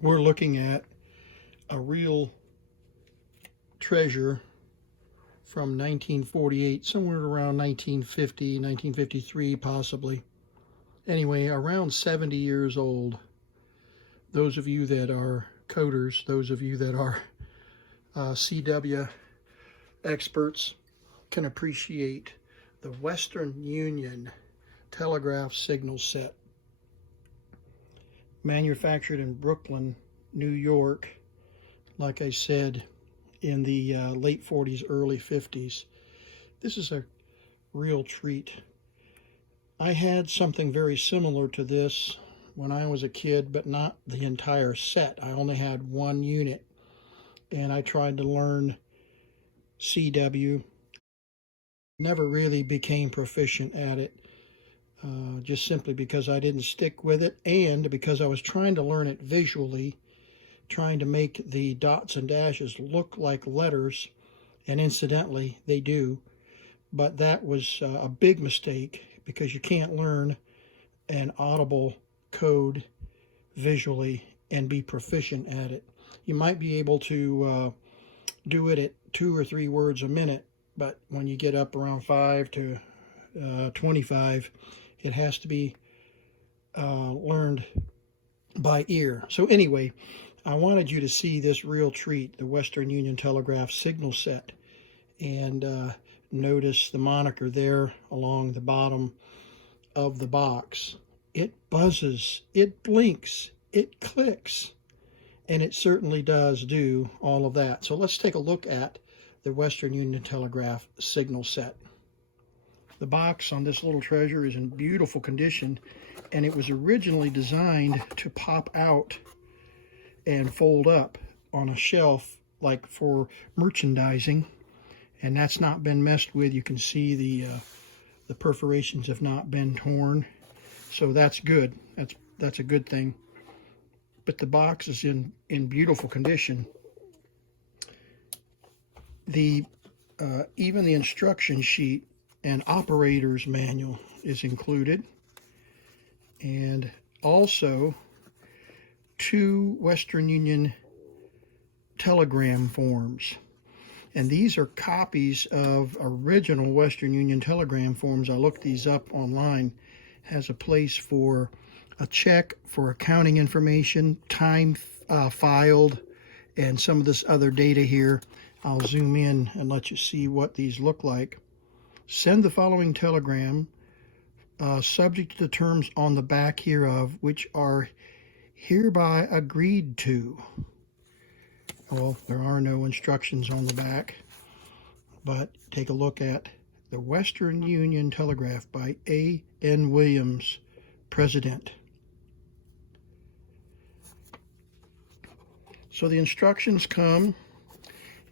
We're looking at a real treasure from 1948, somewhere around 1950, 1953 possibly. Anyway, around 70 years old. Those of you that are coders, those of you that are CW experts can appreciate the Western Union telegraph signal set. Manufactured in Brooklyn, New York, like I said, in the late 40s, early 50s. This is a real treat. I had something very similar to this when I was a kid, but not the entire set. I only had one unit, and I tried to learn CW. Never really became proficient at it, just simply because I didn't stick with it, and because I was trying to learn it visually, trying to make the dots and dashes look like letters, and incidentally, they do. But that was a big mistake, because you can't learn an audible code visually and be proficient at it. You might be able to do it at 2 or 3 words a minute, but when you get up around 5 to 25, it has to be learned by ear. So anyway, I wanted you to see this real treat, the Western Union Telegraph signal set, and notice the moniker there along the bottom of the box. It buzzes, it blinks, it clicks, and it certainly does do all of that. So let's take a look at the Western Union Telegraph signal set. The box on this little treasure is in beautiful condition, and it was originally designed to pop out and fold up on a shelf, like for merchandising, and that's not been messed with. You can see the perforations have not been torn, so that's good. That's a good thing. But the box is in beautiful condition. Even the instruction sheet and operator's manual is included, and also 2 Western Union telegram forms. And these are copies of original Western Union telegram forms. I looked these up online. It has a place for a check for accounting information, time filed, and some of this other data here. I'll zoom in and let you see what these look like. Send the following telegram, subject to the terms on the back hereof, which are hereby agreed to. Well, there are no instructions on the back, but take a look at the Western Union Telegraph by A.N. Williams, President. So the instructions come,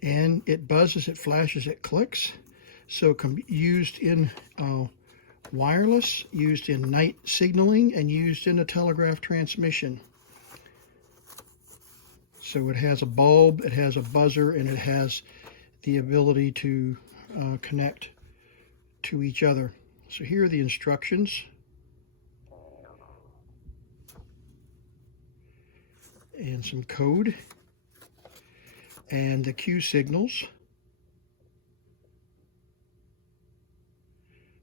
and it buzzes, it flashes, it clicks. So it can be used in wireless, used in night signaling, and used in a telegraph transmission. So it has a bulb, it has a buzzer, and it has the ability to connect to each other. So here are the instructions. And some code. And the cue signals,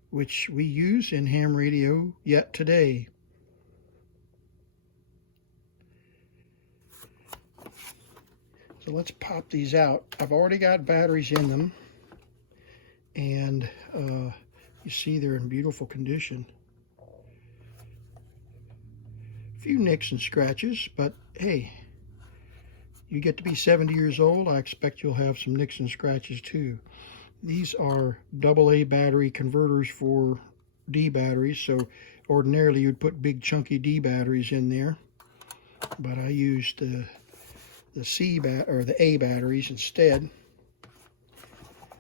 which we use in ham radio yet today. So let's pop these out. I've already got batteries in them, and you see they're in beautiful condition. A few nicks and scratches, but hey, you get to be 70 years old, I expect you'll have some nicks and scratches too. These are AA battery converters for D batteries, so ordinarily you'd put big chunky D batteries in there, but I used the A batteries instead.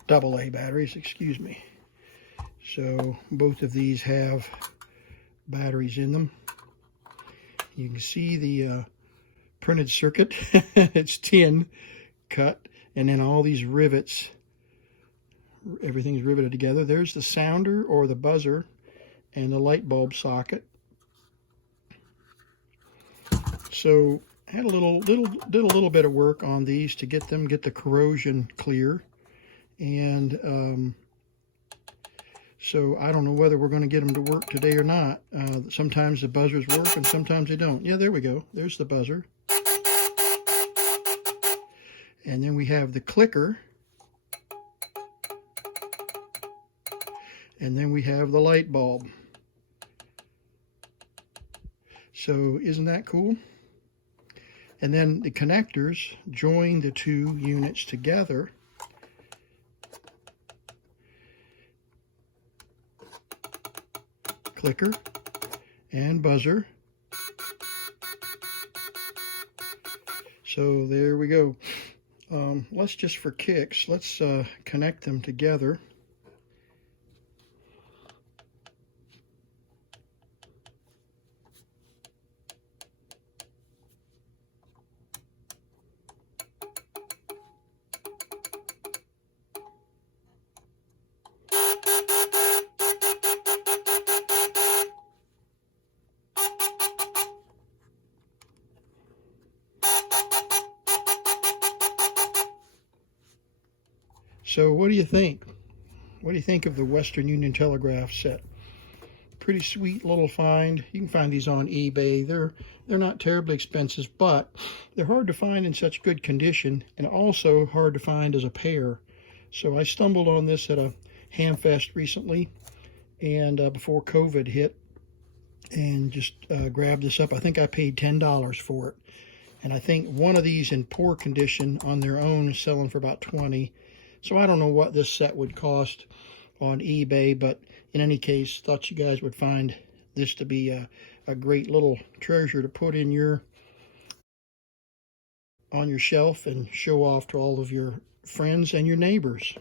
AA batteries, excuse me. So both of these have batteries in them. You can see the printed circuit. It's tin cut, and then all these rivets, everything's riveted together. There's the sounder or the buzzer and the light bulb socket. So Had did a little bit of work on these to get the corrosion clear, and so I don't know whether we're going to get them to work today or not. Sometimes the buzzers work and sometimes they don't. Yeah, there we go. There's the buzzer. And then we have the clicker. And then we have the light bulb. So isn't that cool? And then the connectors join the two units together. Clicker and buzzer. So there we go. Let's just for kicks, let's connect them together. So what do you think? What do you think of the Western Union Telegraph set? Pretty sweet little find. You can find these on eBay. They're not terribly expensive, but they're hard to find in such good condition, and also hard to find as a pair. So I stumbled on this at a Hamfest recently, and before COVID hit, and just grabbed this up. I think I paid $10 for it, and I think one of these in poor condition on their own is selling for about $20. So I don't know what this set would cost on eBay, but in any case, thought you guys would find this to be a great little treasure to put in on your shelf and show off to all of your friends and your neighbors.